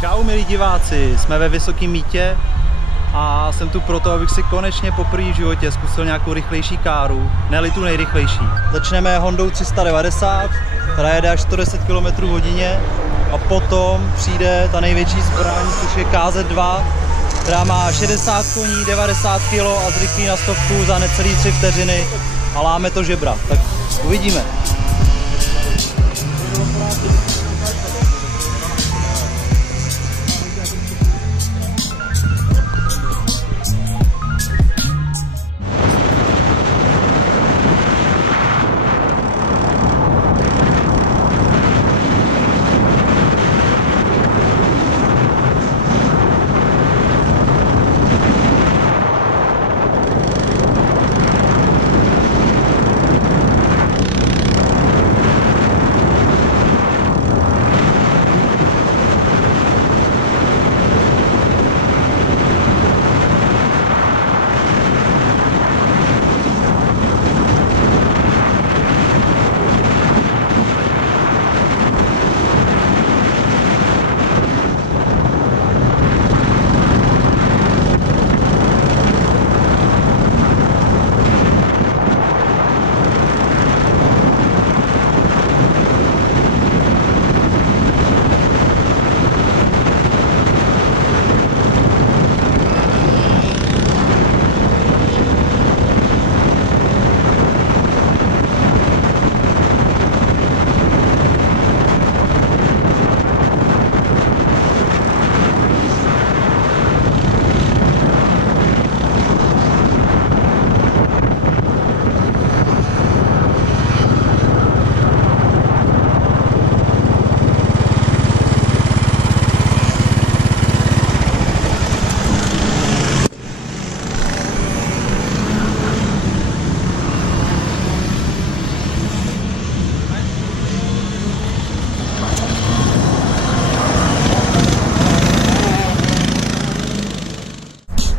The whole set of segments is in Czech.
Čau milí diváci, jsme ve Vysokém Mýtě a jsem tu proto, abych si konečně poprvé v životě zkusil nějakou rychlejší káru, ne-li tu nejrychlejší. Začneme Hondou 390, která jede až 110 km/h a potom přijde ta největší zbraň, což je KZ2, která má 60 koní, 90 kg a zrychlí na 100 za necelý 3 vteřiny a láme to žebra. Tak uvidíme.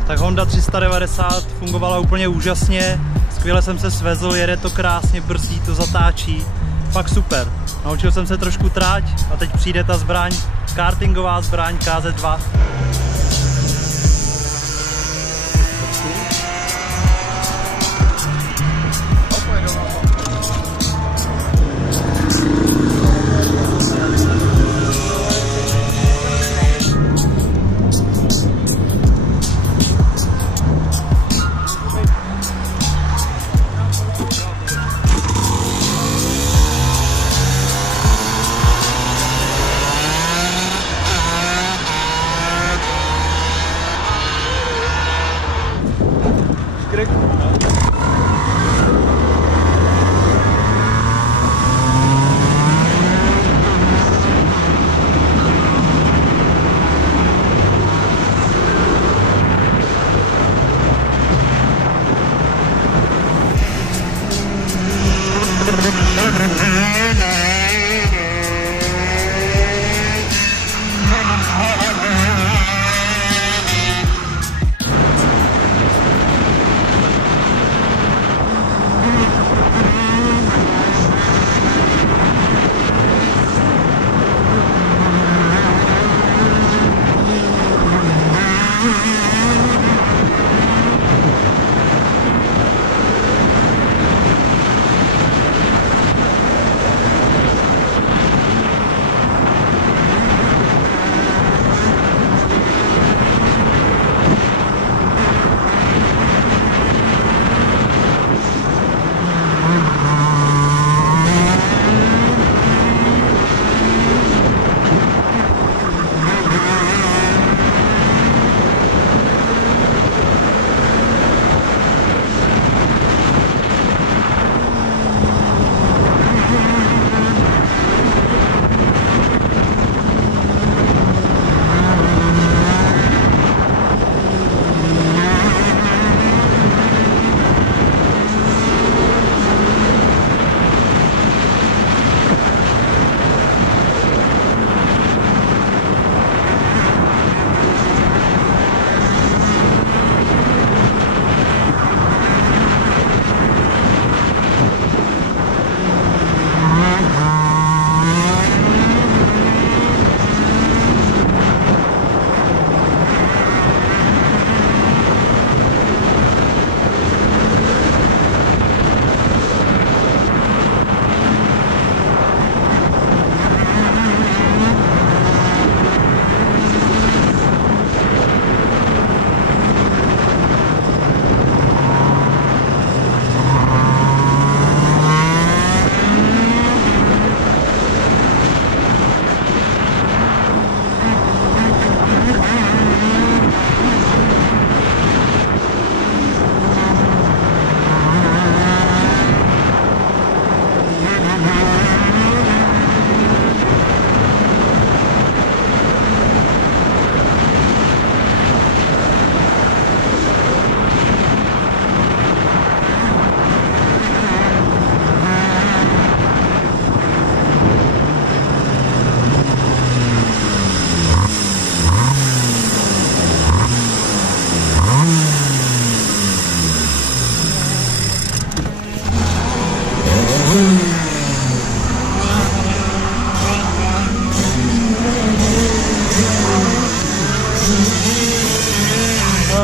Tak Honda 390 fungovala úplně úžasně, skvěle jsem se svezl, jede to krásně, brzdí to, zatáčí, fakt super. Naučil jsem se trošku tráť a teď přijde ta zbraň, kartingová zbraň KZ2.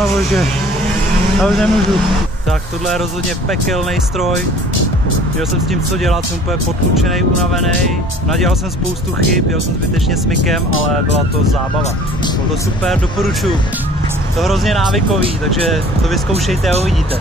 Pána bože, já už nemůžu. Tak tohle je rozhodně pekelný stroj. Měl jsem s tím co dělat, jsem úplně potlučený, unavený. Nadělal jsem spoustu chyb, jel jsem zbytečně smykem, ale byla to zábava. Bylo to super, doporučuji. To hrozně návykový, takže to vyzkoušejte a uvidíte.